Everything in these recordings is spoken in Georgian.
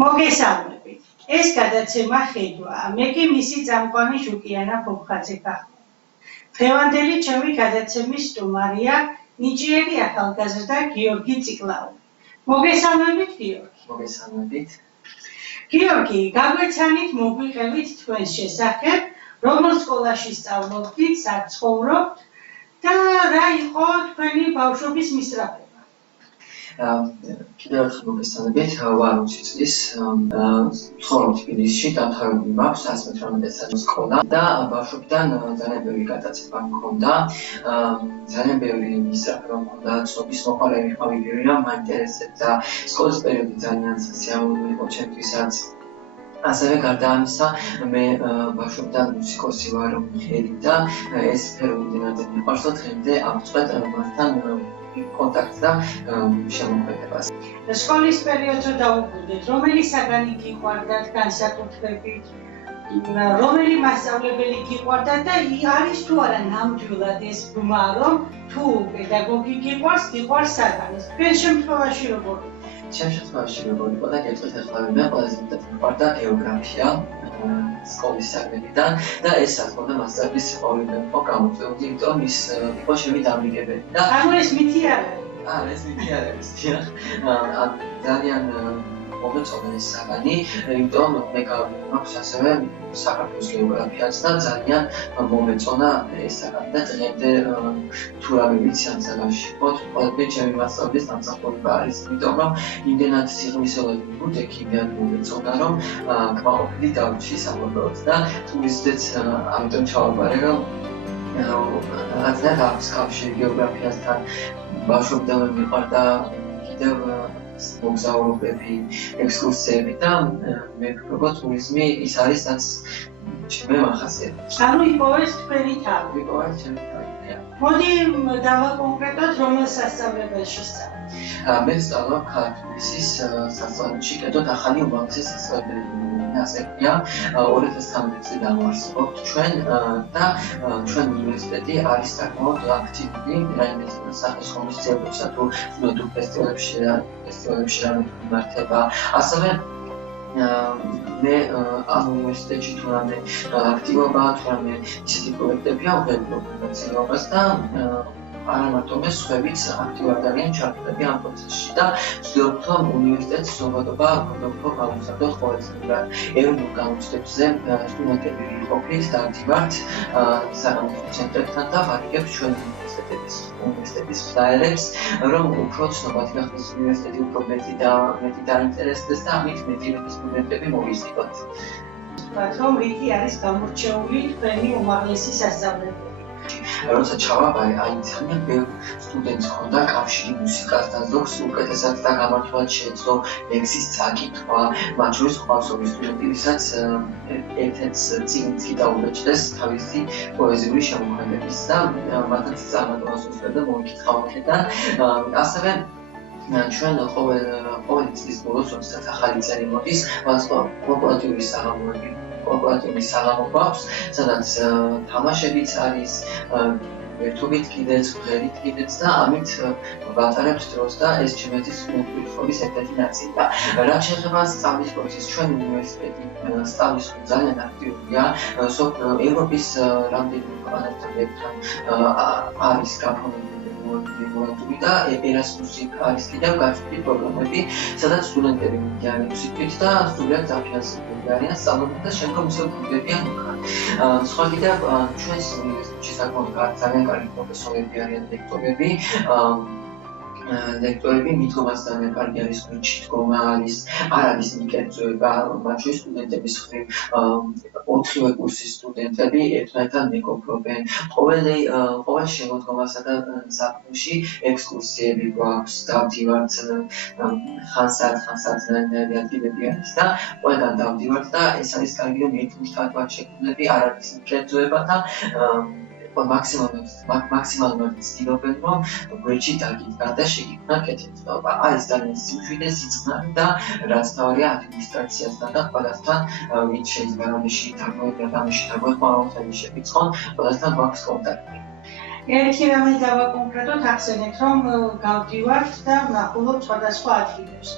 მოგესალმებით. ეს გადაცემა ხედვაა. მე კი მისი წამყვანი ჟუკიანა ფობხაძე გახდა. დღევანდელი ჩემი გადაცემის სტუმარია ნიჭიერი ახალგაზრდა გიორგი ციკლაური. მოგესალმებით, გიორგი. მოგესალმებით. გიორგი, გაგვეცანით მოგვიყევით თქვენს შესახებ, რომელ სკოლაში სწავლობდით, სად ცხოვრობთ და რა იყო თქვენი ბავშვობის მისწრაფება? კიდევ ერთხელ მოგესალმებით, ვარ 20 წლის, ცხოვრობ თბილისში, დამთავრებული მაქვს 118 საათის სკოლა და ბავშვობიდან ძალიან ბევრი გადაცემა მქონდა, ძალიან ბევრი მისწრაფება მქონდა, ცნობის მოყარა მიხმავი რა მაინტერესებდა, სკოლის პერიოდი ძალიან სასიამოვნო იყო ჩემთვისაც. ასევე გარდა ამისა, მე ბავშვობიდან მუსიკოსი ვარ მიხელი და ეს სფერო იმდენად მიყვარს, რომ დღემდე ავწყვეტ მასთან კონტაქტს და შემოქმედებას. სკოლის პერიოდზე დაუბრუნდეთ, რომელი საგანი გიყვარდათ განსაკუთრებით, რომელი მასწავლებელი გიყვარდათ და არის თუ არა ნამდვილად ეს ბმა, რომ თუ პედაგოგი გიყვარს საგანი. თქვენ შემთხვევაში როგორ? ჩემ შემთხვევაში როგორ იყო და გეტყვით ახლა მე ყველაზე მეტად მიყვარდა გეოგრაფია სკოლის საგნებიდან და ეს საკმაოდ მასწავლებლის სიყვარული იყო გამოწვეული, იმიტომ ის იყო ჩემი დამრიგებელი და ეს მითი არ არის? ეს მითი არ არის, დიახ. ძალიან მომეწონა ეს საგანი, იმიტომ მე მაქვს ასევე საქართველოს გეოგრაფიაც და ძალიან მომეწონა ეს საგანი და დღემდე თუ რამე ვიცი ამ საგანში ვიყოთ, ყოველდღე ჩემი მასწავლებლის დამსახურება არის, იმიტომ რომ იმდენად სიღრმისეულად ვიმუშავე იმდენად მომეწონა, რომ კმაყოფილი დავრჩი სამოწოოდ და თურიზმზეც ამიტომ ჩავაბარე, რომ რაღაცნაირად აქვს კავშირი გეოგრაფიასთან, ბავშვობიდან მიყვარდა კიდევ მოგზაურობები, ექსკურსიები და მე ვფიქრობ, რომ ტურიზმი ის არის, რაც მე მახასიათებს. ანუ იპოვეს თქვენი თავი. იპოვეს ჩემი თავი. მოდი დავაკონკრეტოთ, რომელ სასწავლებელში სწავლობთ. მე ვსწავლობ ქალაქ თბილისის სასწავლებელში, კეთოთ ახალი უმაღლესი სასწავლებელი. ასეთია 2013 წლიდან დავარსებობთ ჩვენ და ჩვენ უნივერსიტეტი არის საკმაოდ აქტიური რაიმე სახის ღონისძიებებსა თუ ფესტივალებში მიმართება. ასევე მე ამ უნივერსიტეტში თუ რამე აქტივობა, თუ რამე ისეთი პროექტები ავღებობ მონაწილეობას და არა მარტო მე, სხვაებიც აქტიურად არიან ჩართულები ამ პროცესში და ვცდილობთ, რომ უნივერსიტეტის ზოგადობა უფრო გამოსცადოთ ყოველწლიურად. ეროვნულ გამოცდებზე სტუდენტები ვიყოფით, დავდივართ საგამოძიებო ცენტრებთან და ვარიგებთ ჩვენ უნივერსიტეტის ფლაიერებს, რომ უფრო ცნობად გახდეს უნივერსიტეტი, უფრო მეტი დაინტერესდეს და ამით მეტი სტუდენტები მოვიზიდოთ. ვთქვათ, რომ რითი არის გამორჩეული თქვენი უმაღლესი სასწავლებელი. როცა ჩავაბარე, ძალიან ბევრ სტუდენტს ჰქონდა კავშირი მუსიკასთან, ზოგს უკეთესად და გამართულად შეეძლო ლექსის წაკითხვა, მათ შორის ყავს ორი სტუდენტი, ვისაც ერთ-ერთს წიგნიც კი დაუბეჭდეს თავისი პოეზიური შემოქმედების და მათაც წარმატებას უსწრებდა მოიკითხავთ და ასევე ჩვენ ყოველი წლის ბოლოს, როდესაც ახალი წელი მოდის, კორპორატიული საღამო გვაქვს, სადაც თამაშებიც არის, ერთობით კიდეც, ღერით კიდეც და ამით ვატარებთ დროს და ეს ჩემთვის სტუდენტობის ერთ-ერთი ნაწილია. რაც შეეხება სწავლის პროცესს, ჩვენ უნივერსიტეტი სწავლის ძალიან აქტიურია, ევროპის რამდენიმე ქვეყანასთან ერთად არის გაფორმებული მემორანდუმი და ერასმუსი არის კიდევ გაწყვეტილი პროგრამები, სადაც სტუდენტები მიდიან უსიტყვით და სრულად დაფინანსებული არიან სწავლობენ და შემდგომ ისევ ბრუნდებიან უკან. სხვა კიდევ ჩვენს უნივერსიტეტში საკმაოდ ძალიან კარგი პროფესორები არიან, ლექტორები, მიდგომაც ძალიან კარგი არის, ჩიტკომა არის, არ არის მიკერძოება, მათ შორის სტუდენტების მხრივ 4-ვე კურსის სტუდენტები ერთმანეთთან მეკობრობენ. ყოველ შემოდგომასა და ზაფხულში ექსკურსიები გვაქვს, დავდივართ ხანსად ადგილები არის და ყველგან დავდივართ და ეს არის კარგი, რომ ერთმანეთთან ვართ შექმნები, არ არის მიკერძოება და მაქსიმალურად ვცდილობენ, რომ გვერდში დაგიდგან და შეგიქმნათ კეთილდღეობა. არის ძალიან სიმშვიდე, სიწყნარი და რაც თავარია ადმინისტრაციასთან და ყველასთან, ვინც შეიძლება რამეში თაგვეხმაროთ, შევიწყოთ, ყველასთან გვაქვს კონტაქტი. ერთი რამე დავაკონკრეტოთ, ახსენეთ, რომ გავდივართ და ვნახულობთ სხვადასხვა ადგილებს.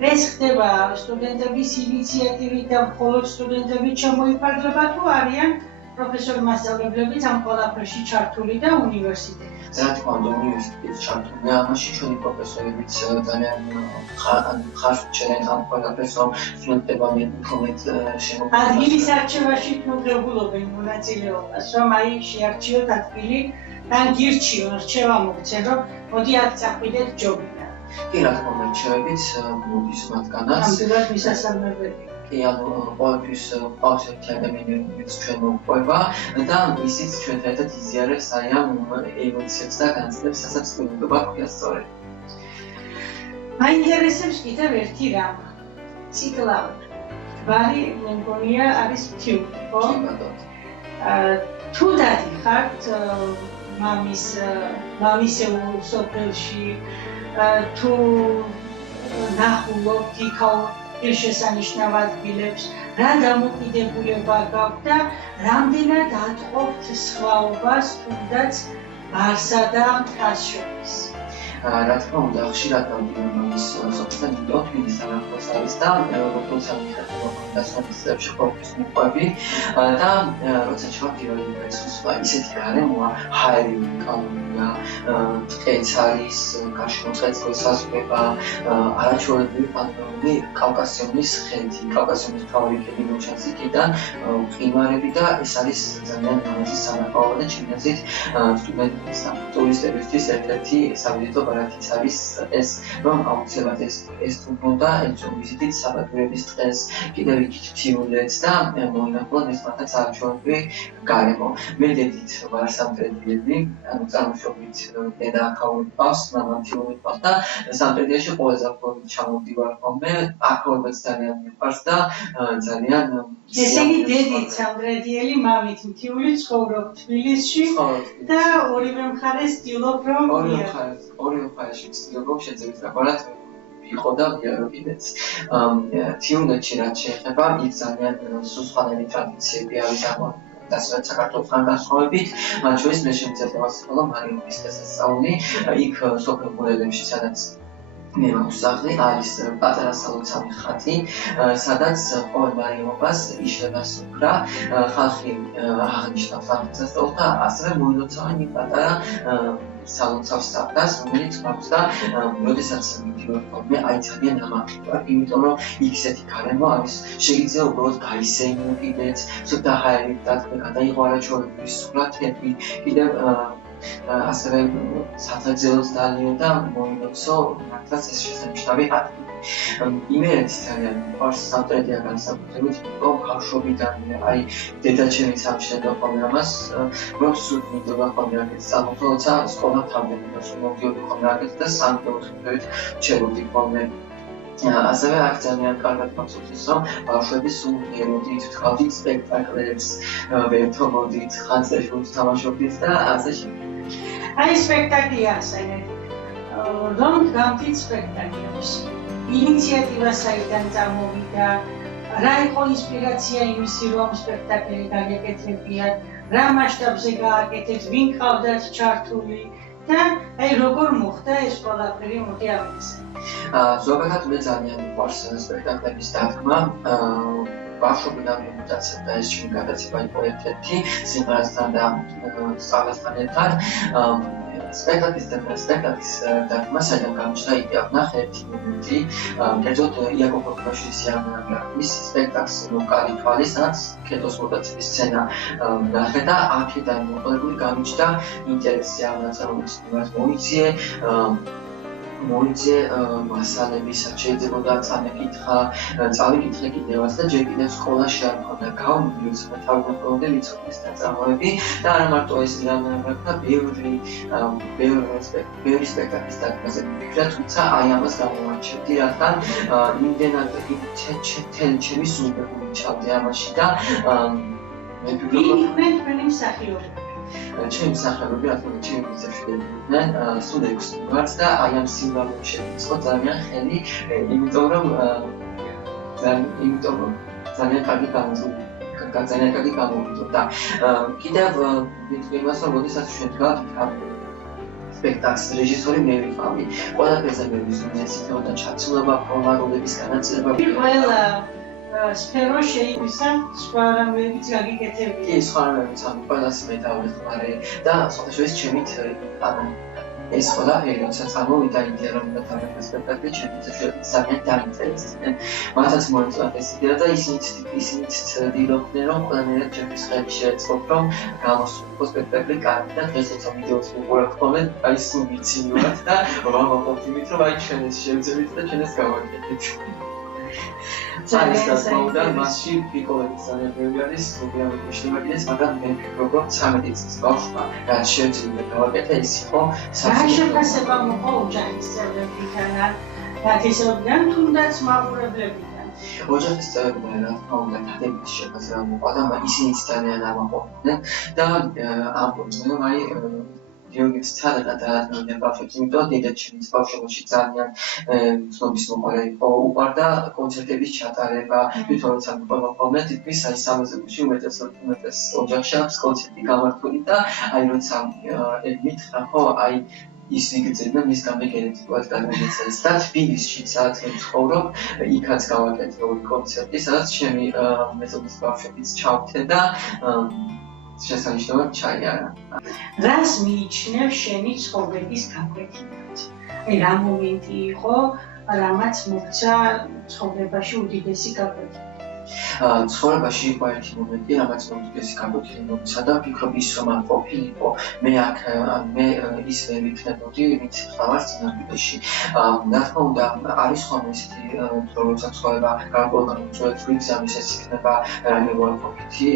ეს ხდება სტუდენტების ინიციატივით და მხოლოდ სტუდენტები ჩამოიფარგლება თუ არიან პროფესორ-მასწავლებლებიც ამ ყველაფერში ჩართული და უნივერსიტეტი. რა თქმა უნდა, უნივერსიტეტის ჩართულია ამაში, ჩვენი პროფესორებიც ძალიან ხარს უჭერენ ამ ყველაფერს, რომ სტუდენტებმა მეტ შემოგვიყვანოს. ადგილის არჩევაში თმოგებულობენ მონაწილეობას, რომ აი შეარჩიოთ ადგილი და გირჩიონ, რჩევა მოგცენ, რომ მოდი აქ წახვიდეთ ჯობია. კი, რა თქმა უნდა, რჩევებით მოდის მათგანაც. ნამდვილად მისასალმებელი. კი, ანუ ყოველთვის ყავს ერთი ადამიანი, რომელიც ჩვენ მოუყვება და ისიც ჩვენთან ერთად იზიარებს აი ამ ემოციებს და განცდებს, რასაც სტუდენტობა ჰქვია სწორედ. მაინტერესებს კიდევ ერთი რამ. ციკლავი. თვალი მე მგონია არის მთიული, ხო? კი, ბატონო. თუ დადიხართ მამისეულ სოფელში, თუ ნახულობთ იქაო ღირსშესანიშნავ ადგილებს, რა დამოკიდებულება გაქვთ და რამდენად ატყობთ სხვაობას თუნდაც ბარსა და მტყას შორის. რა თქმა უნდა, ხშირად დავდივარ მამის სოფელთან, იმიტომ თბილის სამართლოს არის და როცა მიხარდება დასვენის წლებში ყოველთვის მიყვები და როცა ჩავდივარ ინვესტიცია ისეთი გარემოა, ჰაერი უნიკალურია, ტყეც არის, გარშემო ტყეც გასაზღვრება, არაჩვეულებრივი პანორამული კავკასიონის ხედი, კავკასიონის მთავარი ქედი მოჩანს იქიდან, მყინვარები და ეს არის ძალიან ლამაზი სანახაო და ჩემი აზრით სტუდენტების და ტურისტებისთვის ერთ-ერთი სავიზიტო ბარათიც არის ეს, რომ აუცილებლად ეს უნდა ელჩონ ვიზიტით საბაგირების დღეს, კიდევ იქით მთიულეთს და მოინახულოთ ეს მათაც არაჩვეულებრივი გარემო. მე დედით ვარ სამტრედიელი, ანუ წარმოშობით დედა აქაური მყავს, მამა მთიული მყავს და სამტრედიაში ყველაზე ახლობით ჩამოვდივარ ხოლმე, აქაურებაც ძალიან მიყვარს და ძალიან ესენი დედით სამტრედიელი, მამით მთიული, ცხოვრობ თბილისში და ორივე მხარეს ცდილობ რომ ორივე მხარეში ცდილობ რომ შეძლებს რაყოლად იყო და ვიარო კიდეც. თბილისში რაც შეეხება, იქ ძალიან სუსხანელი ტრადიციები არის დასავლეთ საქართველოსთან განსხვავებით, მათ შორის მე შემიძლია ვასწავლო მარიამის დღესასწაული, იქ სოფელ გულედებში, სადაც მე ვსახლი, არის პატარა სალოცავი ხატი, სადაც ყოველ მარიამობას იშლება სუფრა, ხალხი აღნიშნავს ამ დღესასწაულს და ასევე მოინოცავენ იმ პატარა სალოცავს საფრას, რომელიც გვაქვს და როდესაც მივდივარ ხოლმე, აი ძალიან ამაყივარ, იმიტომ რომ იქ ისეთი გარემო არის, შეიძლება უბრალოდ გაისეინო კიდეც, ცოტა ჰაერი დათქვი გადაიღო არაჩვეულებრივი სურათები, კიდევ ასევე საფრთხეებს დალიო და მოინოცო მართლაც ეს შესანიშნავი ადგილი. იმერეთი ძალიან მიყვარს სამტრედია განსაკუთრებით, რომ ბავშვობიდან აი დედაჩემიც ამჩნევდა ხოლმე ამას, რომ სულ მინდოდა ხოლმე აქეთ წამოხვდა, როცა სკოლა თავდება, რომ მოვდიოდი ხოლმე აქეთ და 3-4 დღეებით ჩერვდი ხოლმე. ასევე აქ ძალიან კარგად მახსოვს, რომ ბავშვები სულ მიეროდით, ვთქვათ სპექტაკლებს, ვერთობოდით, ხანძრებში თამაშობდით და ასე შემდეგ. აი სპექტაკლი ახსენეთ. რომ გამთით სპექტაკლებს. ინიციატივა საიდან წამოვიდა, რა იყო ინსპირაცია იმისი, რომ სპექტაკლი გაგეკეთებიათ, რა მასშტაბზე გააკეთეთ, ვინ ყავდათ ჩართული და აი როგორ მოხდა ეს ყველაფერი მოდი ავიხსენოთ. ზოგადად მე ძალიან მიყვარს სპექტაკლების დადგმა. ბავშვობიდან მომწაცებდა ეს ჩემი გადაცემა იყო ერთ-ერთი სიმღერასთან და სწავლასთან ერთად. სპექტაკლის დადგმა საიდან გამოჩნდა იდეა ვნახე ერთი მომენტი, კერძოდ იაკობ ოქროშვილი ამის სპექტაკლს „მოკალი თვალი“, სადაც კეტოს მოტაცების სცენა ვნახე და აქედან მოყოლებული გამოჩნდა ინტერესი ამ ნაწარმოებისას მოიძე მასალები, შეიძლება წამეკითხა, წავიკითხე კიდევაც და ჯერ კიდევ სკოლაში არ მქონდა გავმივიდეს თავდაპირველად ლიცეის ნაწარმოები და არა მარტო ეს რამე ბევრი სპექტაკლის დადგმაზე ვიფიქრე, თუმცა აი ამას გამოვარჩევდი, რადგან იმდენად ჩემი სულები ჩავდი ამაში და მე ვფიქრობ, რომ თქვენი მსახიობი ჩემი მსახიობები, რა თქმა უნდა, ჩემი მიწებშობები იყვნენ, სულ 6 ვართ და აი ამ სიმბოლოებს შევიწყო ძალიან ხელი, იმიტომ რომ ძალიან კარგი გამოვიდო და კიდევ ვიტყვი იმას, რომ როდესაც ჩვენ დგავთ სპექტაკლის რეჟისორი მე ვიყავი. ყველაფერზე მე ვიზუნეს იქნებოდა ჩაცმულობა, პროვა, როლების განაწილება. ყველა სფერო შეიქმნა სხვა რამებიც გაგიკეთებია. კი, სხვა რამებიც ამ ყველას მეტავი ხმარე და სხვადასხვა ჩემით ანუ ეს ყველაფერი როცა წამოვიდა იდეა რომ დავწერე სპექტაკლი ჩემთვის ძალიან დაინტერესდა. მათაც მოეწონა ეს იდეა და ისინიც ცდილობდნენ რომ ყველანაირად ჩემთვის ხელი შეეწყოთ რომ გამოსულიყო სპექტაკლი კარგი და დღეს როცა ვიდეოს ვუყურებ ხოლმე აი სულ ვიცინოთ და ვამაყობთ იმით რომ აი ჩვენ ეს შევძლებთ და ჩვენ ეს გავაკეთებთ. ძალიან და მასში პიკოლებიც ძალიან ბევრი არის, სულიამი მნიშვნელოვანია, მაგრამ მე ვფიქრობ, რომ 13 წლის ბავშვმა რაც შეიძლება გავაკეთე ის იყო შეფასება მოყვა ოჯახის წევრებიდან, ნათესაობიდან, თუნდაც მაყურებლებიდან. ოჯახის წევრებიდან რა თქმა უნდა დადებითი შეფასება მოყვა და ისინიც ძალიან ამაყობდნენ და ამბობდნენ რომ აი გიორგის ცადაკა დაადგინა ბავშვებს, იმიტომ რომ დედაჩემის ბავშვობაში ძალიან ცნობის მოყარა იყო, უყვარდა კონცერტების ჩატარება, თვითონ როცა მიყვება ხოლმე თითქმის აი 300-ში უმეტეს ოჯახში აქვს კონცერტი გამართული და აი როცა მითხრა ხო აი ის იგრძელდა მის გამეგენეთულად განმეცეს და თბილისშიც სადაც მე ვცხოვრობ, იქაც გავაკეთე ორი კონცერტი, სადაც ჩემი მეზობლის ბავშვებიც ჩავთე და შესანიშნავად ჩაიარა. რას მიიჩნევ შენი ცხოვრების გაკვეთილად? აი რა მომენტი იყო, რამაც მოგცა ცხოვრებაში უდიდესი გაკვეთილი? ცხოვრებაში იყო ერთი მომენტი, რამაც უდიდესი გაკვეთილი მომცა და ვფიქრობ ის რომ არ ყოფილიყო, მე ის ვერ ვიქნებოდი, ვინც ხარ წინაპირში. რა თქმა უნდა, არის ხოლმე ისეთი როცა ცხოვრება გარკვეულგან უწევთ ვიგზავნის ეს იქნება რაიმე უარყოფითი,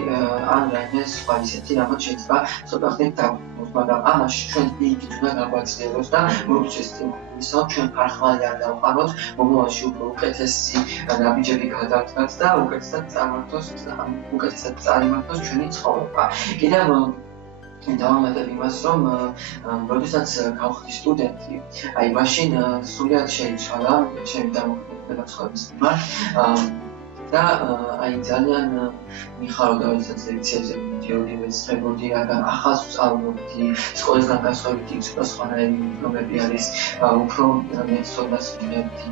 ან რაიმე სხვა ისეთი რამაც შეიძლება ცოტა ხნით დავუყოთ, მაგრამ ამაში ჩვენ იქით უნდა გავაძლიეროთ და მოგწეს ისო ჩვენ ფარხმალი არ დავყაროთ, მომავალში უფრო უკეთესი ნაბიჯები გადავდგათ და უკეთესად წარიმართოს ჩვენი ცხოვრება. კიდევ დავამატებ იმას, რომ როდესაც გავხდი სტუდენტი, აი მაშინ სულიად შეიცვალა ჩემი დამოკიდებულება ცხოვრების მიმართ და აი ძალიან მიხარობდა როდესაც ლექციებზე მიდიოდი, ვეცხრებოდი, რადგან ახალს ვსწავლობდი, სკოლისგან გასვლით იქ სხვადასხვანაირი პრობლემები არის, უფრო მეცოდნას ვიღებდი,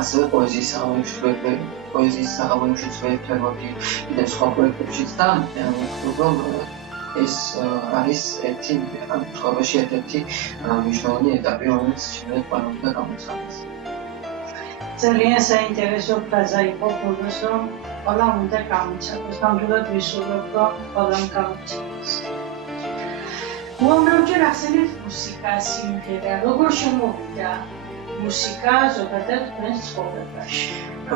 ასევე პოეზიის საღამოებშიც ვეფერბოდი, კიდევ სხვა პროექტებშიც და ვფიქრობ, რომ ეს არის ერთი ცხოვრებაში ერთ-ერთი მნიშვნელოვანი ეტაპი, რომელიც შეიძლება ყველა უნდა გამოცხადდეს. ძალიან საინტერესო ფრაზა იყო ბოლოს, რომ ყველა უნდა გამოცხადდეს. ნამდვილად ვისურვებ, რომ ყველამ გამოცხადდეს. უამრავჯერ ახსენებთ მუსიკას, სიმღერა, როგორ შემოვიდა მუსიკა ზოგადად თქვენს ცხოვრებაში?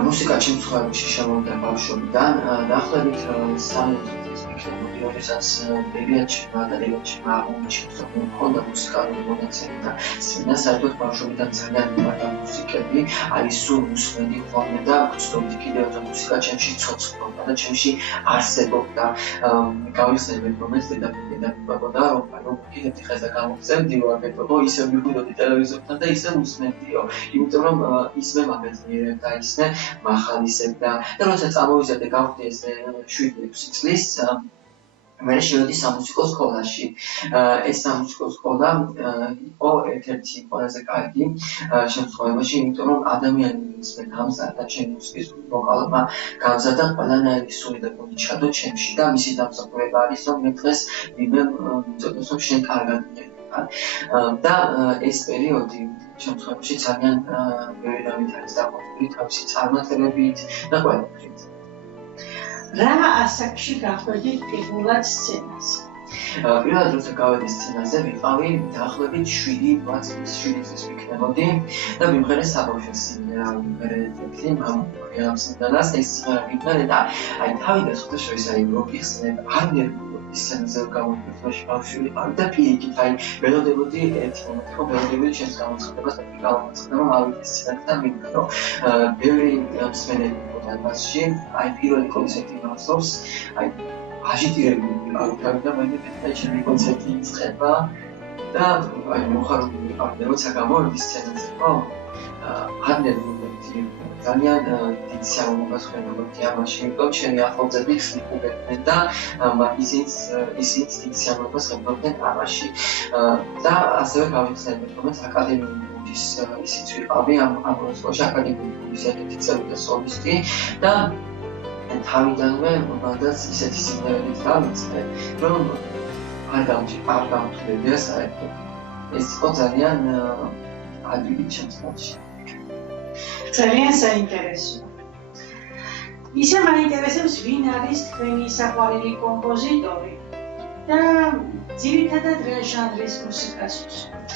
მუსიკა ჩემს ცხოვრებაში შემოვიდა ბავშვობიდან, დაახლოებით 13 წლის ვიქნებოდი, როდესაც ბებიაჩემმა და დედაჩემმა აღმოჩნდა რომ მქონდა მუსიკალური მონაცემი და სცენა საერთოდ ბავშვობიდან ძალიან მიმართა მუსიკები, აი სულ უსმენდი ხოლმე და ვცდობდი კიდევ რომ მუსიკა ჩემში ცოცხლობდა და ჩემში არსებობდა. გავიხსენებ მომენტს დედამიწა რომ კიდევ დღეს და გამოგწევდიო აკეთებო, ისე მივხვდოდი ტელევიზორთან და ისე უსმენდიო, იმიტომ რომ ისმე მაბედნიერებდა, ისმე მახალისებდა და როცა წამოვიზარდე გავხდი ეს 7-6 წლის მე შევედი სამუსიკო სკოლაში. ეს სამუსიკო სკოლა იყო ერთ-ერთი ყველაზე კარგი ჩემს ცხოვრებაში, იმიტომ რომ ადამიანი ისმე გამზარდა ჩემი მუსიკის ვოკალმა, გამზარდა ყველანაირი სული და გუნდი ჩადო ჩემში და მისი დამსახურება არის რომ მე დღეს ვინმე მიწოდოს რომ შენ კარგად მიყარ. და ეს პერიოდი ჩემს ცხოვრებაში ძალიან ბევრი რამით არის დაყოლებული, თავისი წარმატებებით და ყველაფრით. რა ასაკში გახვედით პირველად სცენაზე? პირველად როცა გავედი სცენაზე, ვიყავი დაახლოებით 7-8 წლის ვიქნებოდი და ვიმღერე საბავშვო სიმღერა, ვიმღერე ერთი მამუკრიამ სიმღერას, ეს სიმღერა ვიმღერე და აი თავიდან შორის აი მოგიხსენებ, არ ვერგულობდი სცენაზე გამოვიდოდი ბავშვი ვიყავი და პირიქით აი ველოდებოდი ერთი მომენტი, რომ ველოდებოდი ჩემს გამოცხადებას და გამოცხადება ავიდე სცენაზე ვიმღერო. ბევრი მსმენელი იყო მასში, აი პირველი კონცერტი მახსოვს, აი აჟიტირებული ავთავი და მე მეთქე ჩემი კონცერტი იწყება და აი მოხარული ვიყავი, როცა გამოვედი სცენაზე, ხო? არდნენ ძალიან დიდ სიამოვნებას ხვდებოდი ამაში, იმიტომ ჩემი ახლობლები ხმობდნენ და ისინიც დიდ სიამოვნებას ხვდებოდნენ ამაში. და ასევე გავიხსენებთ, რომ აკადემიური ისიც ვიყავი ამ პროცესში, აკადემიური ერთ-ერთი წევრი და სოლისტი და თავიდანვე მანდაც ისეთი სიმღერებით დავიწყე, რომ არ გამთვლებია საერთოდ. ეს იყო ძალიან ადვილი ჩემს კაცში. ძალიან საინტერესო. ისე მაინტერესებს, ვინ არის თქვენი საყვარელი კომპოზიტორი და ძირითადად რა ჟანრის მუსიკას უსმენთ?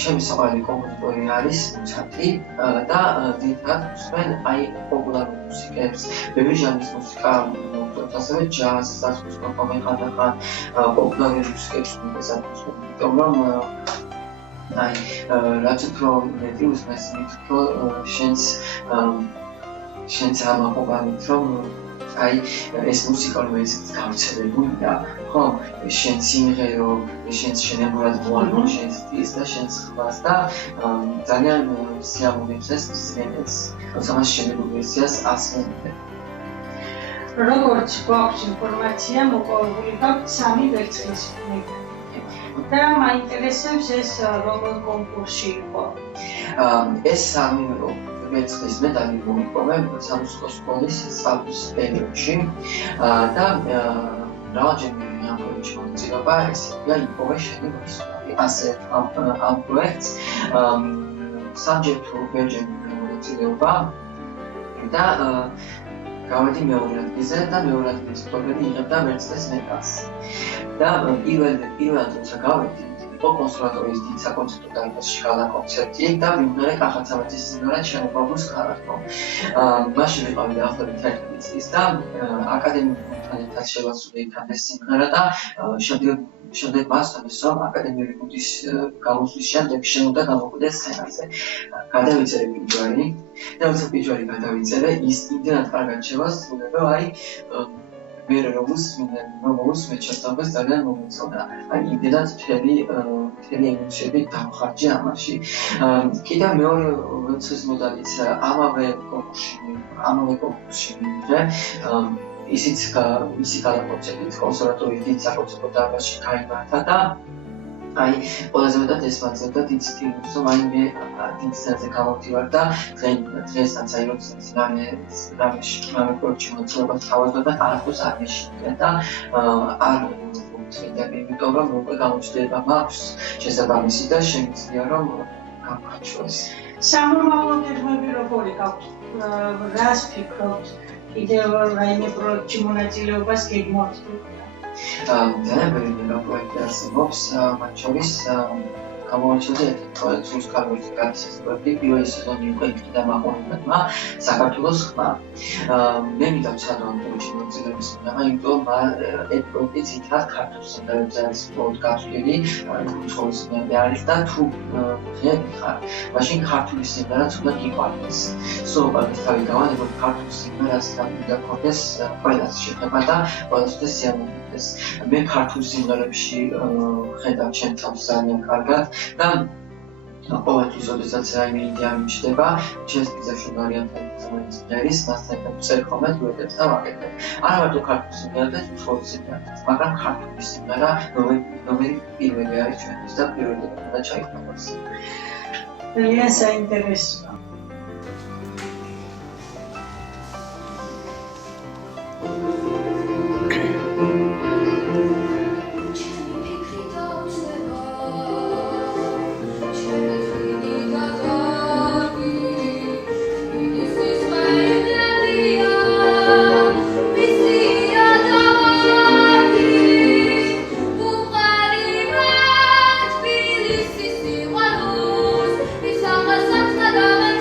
ჩემი საყვარელი კომპოზიტორი არის მუცარტი და ძირითადად უსმენ პოპულარულ მუსიკებს, ბევრი ჟანრის მუსიკა, ასევე ჯაზ, სასულიერო ხანდახან პოპულარულ მუსიკებს უმეტესად უსმენ, იმიტომ რომ რაც უფრო მეტი უსმენს, მით უფრო შენც ამაყობანით, რომ ეს მუსიკა რომელიც გავრცელებულია, ხო, შენ სიმღერო, შენს შენებურად მოალო, შენს სტილს და შენს ხმას და ძალიან სიამოვნებს ეს სცენას, როცა მას შენებურ ვერსიას ასმენდე. როგორც გვაქვს ინფორმაცია, მოპოვებული გაქვთ 3 ვერცხლის მედალი. და მაინტერესებს ეს როგორ კონკურსში იყო? ეს 3 ვერცხლის მედალი მოიპოვა სამუსიკო სკოლის სწავლის პერიოდში და მრავალჯერმე ამ პროექტში მონაწილეობა ესეა იპოვა შენი მოსვლები. ასე ამ პროექტს სამჯერ თუ ორჯერ მონაწილეობა და გავედი მეორე ადგილზე და მეორე ადგილის მფლობელი იღებდა ვერცხლის მედალს. და პირველად როცა გავედი, იყო კონსერვატორიის დიდ საკონცერტო დარბაზში გალა კონცერტი და მიმდინარე კახაცამაცის სიმღერად შემოყვებულ სქარათო. მაშინ ვიყავი დაახლოებით 1 წლის და აკადემიკურთან ერთად შევასრულე იქამდე სიმღერა და შემდეგ მასწავლეს, რომ აკადემიური გუნდის გამოსვლის შემდეგ შემოდა გამოვიდეს სცენაზე. გადავიწერე პიჯვარი და როცა პიჯვარი გადავიწერე, ის იმდენად კარგად შევასრულე, რომ მე რომ უსმენ ჩემს ძალიან მომეწონა. იმდენად მთელი ემოციები დავხარჯე ამაში. კიდევ მეორე ვერცხლის მედალიც ამავე კონკურსში მიიღე. ისიც გალა კონცერტით კონსერვატორიის დიდ საკონცერტო დარბაზში გაიმართა და ყველაზე მეტად ეს მაძლევდა დიდ სტიმულს, რომ მე დიდ სცენაზე გამოვდივარ და დღესაც როცა რამე პროექტში მონაწილეობას თავაზობ და არასდროს არ მეშინია და არ ვთქვი, იმიტომ რომ უკვე გამოჩნდება მაქვს შესაბამისი და შემიძლია რომ გავხარჯოს. სამომავლო გეგმები როგორი გაქვთ? რას ფიქრობთ? კიდევ რაიმე პროექტში მონაწილეობას გეგმავთ? ძალიან ბევრი პროექტი არსებობს, მათ შორის გამოვაჩინე ერთ პროექტს უსკაროთი გადასცეს პროექტი პირველი სეზონი უკვე იქნა მაყურებელმა საქართველოს ხმა. მე მივდავცადო ამ პროექტში მონაწილეობის მიღება, იმიტომ ეს პროექტი ძირითადად ქართულ სიმღერებზე არის მხოლოდ გაწვდილი, უცხოური სიმღერები არის და თუ ღიები ხარ, მაშინ ქართული სიმღერაც უნდა გიყვარდეს. სულ პარტის თავი გავანებოთ ქართულ სიმღერას და უნდა გქონდეს ყველას შეხება და ყველას უნდა სიამოვნებდეს. მე ქართულ სიმღერებში ხედავ ჩემ თავს ძალიან კარგად და ყოველთვის, როდესაც რაიმე იდეა მიჩნდება, ჩემს გიზაში ვარიანტი არის, მასთან ვწერ ხოლმე დუეტებს და ვაკეთებ. არა მარტო ქართულ სიმღერებს, უცხოურ სიმღერებს, მაგრამ ქართული სიმღერა ნომერი პირველი არის ჩვენთვის და პირველად უნდა ჩაიყვანოს. ძალიან საინტერესო. Isama sakla davet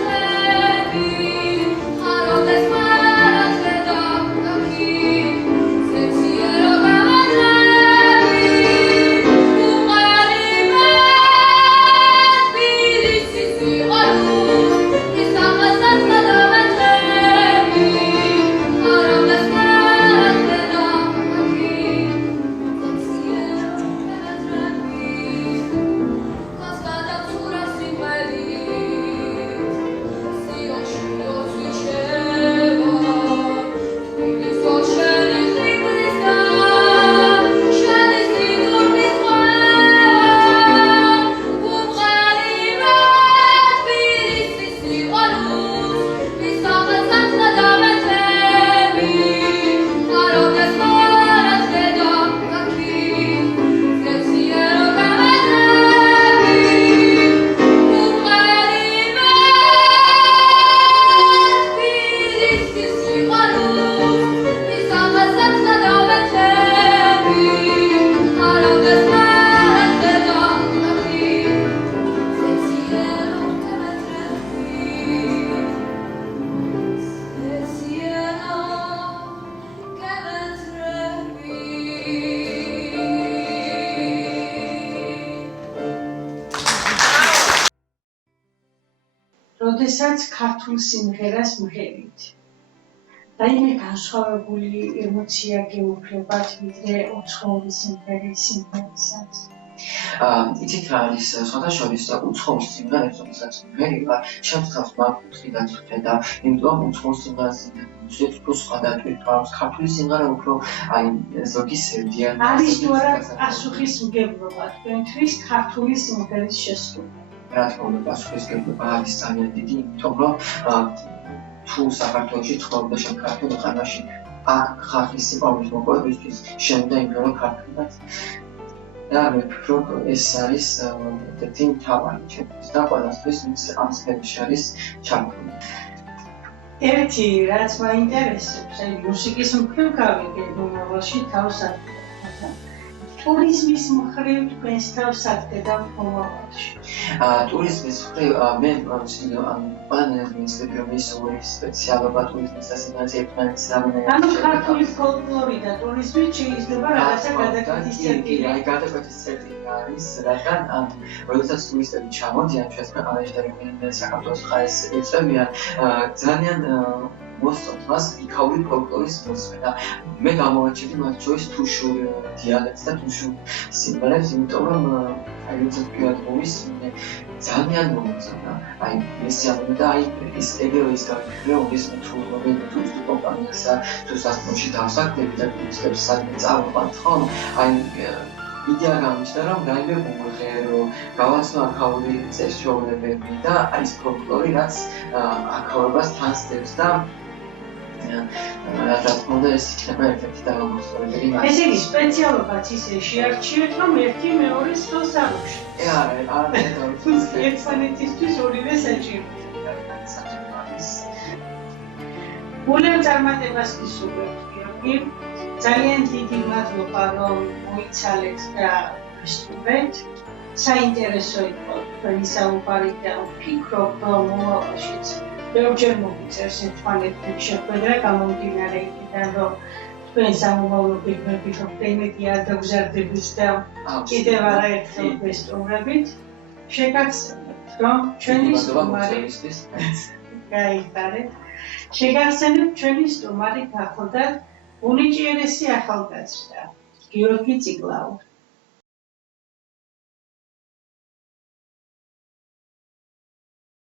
როდესაც ქართულ სიმღერას მღერით. რაიმე განსხვავებული ემოცია გეუფლებათ, ვიდრე უცხოური სიმღერისას. იცით რა არის სხვადასხვა უცხოურ სიმღერებს, რომელსაც ვერი ვარ, შემთხვევით მაგუთიდან ვხედა, იმიტომ უცხოურ სიმღერას ვთვლით უფრო სხვა დატვირთვავს, ქართული სიმღერა უფრო აი ზოგისებია. არის თუ არა პასუხისმგებლობა თქვენთვის ქართული სიმღერის შესრულება? რა თქმა უნდა, პასუხისმგებლობა არის ძალიან დიდი, იმიტომ რომ თუ საქართველოში ცხოვრობდა შენ ქართულ ხანაში, აქ ხალხის სიყვარულის მოპოვებისთვის შემდა იმერო ქართულად. და მე ვფიქრობ, ეს არის ერთ-ერთი მთავარი ჩემთვის და ყველასთვის, ვინც ამ სფეროში არის ჩართული. ერთი რაც მაინტერესებს, აი მუსიკის მხრივ გავიგე მომავალში თავს აკეთებ. ტურიზმის მხრივ თქვენს თავს აკეთებ მომავალში. ტურიზმის მხრივ მე ყველანაირად მისდევი რომ ის ორი სპეციალობა ტურიზმის ასიმილაცია ერთმანეთის რამენაირად. ანუ ქართული ფოლკლორი და ტურიზმი შეიძლება რაღაცა გადაკვეთის წერტილი. აი გადაკვეთის წერტილი არის, რადგან როდესაც ტურისტები ჩამოდიან ჩვენს ქვეყანაში და რომელიმე საქართველოს მხარეს ეწევიან, ძალიან მოსწონთ მას იქაური ფოლკლორის მოსმენა. მე გამოვაჩინე მათ შორის თუშურ დიალექტს და თუშურ სიმღერებს, იმიტომ რომ აი როდესაც პირველად მოვისმინე, ძალიან მომწონა. აი მესიამოვნე და აი ის ეგრევე ის გავიფიქრე, რომ თუ რომელიმე ტურისტულ კომპანიასა თუ სასტუმროში დავსაქმდები და ტურისტებს სადმე წავყვანთ ხომ, აი იდეა გამიჩნდა, რომ რაიმე მომღერო, გავაცნო აქაური წესჩვეულებები და აი ეს ფოლკლორი, რაც აქაურობას თანსდებს და რა თქმა უნდა ეს იქნება ერთ-ერთი დამახასიათებელი მასალა. ესე იგი სპეციალობაც ისე შეარჩიეთ, რომ ერთი მეორეს ხელს არ უშლის. არა, ერთმანეთისთვის ორივე საჭირო. გულებ წარმატებას გისურვებთ, გიორგი. ძალიან დიდი მადლობა, რომ მოიცალეთ და ვისურვეთ. საინტერესო იყო თქვენი საუბარი და ვფიქრობ, რომ მომავალშიც ბევრჯერ მოგიწევს ერთმანეთთან შეხვედრა გამომდინარე იქიდან, რომ თქვენ სამომავლო გეგმებით იმედი არ დაგზარდებით და კიდევ არაერთხელ გვესტუმრებით. შეგახსენებთ, რომ ჩვენი სტუმარი გაიხარეთ. შეგახსენებთ, ჩვენი სტუმარი გახლდათ უნიჭიერესი ახალგაზრდა გიორგი ციკლაუ.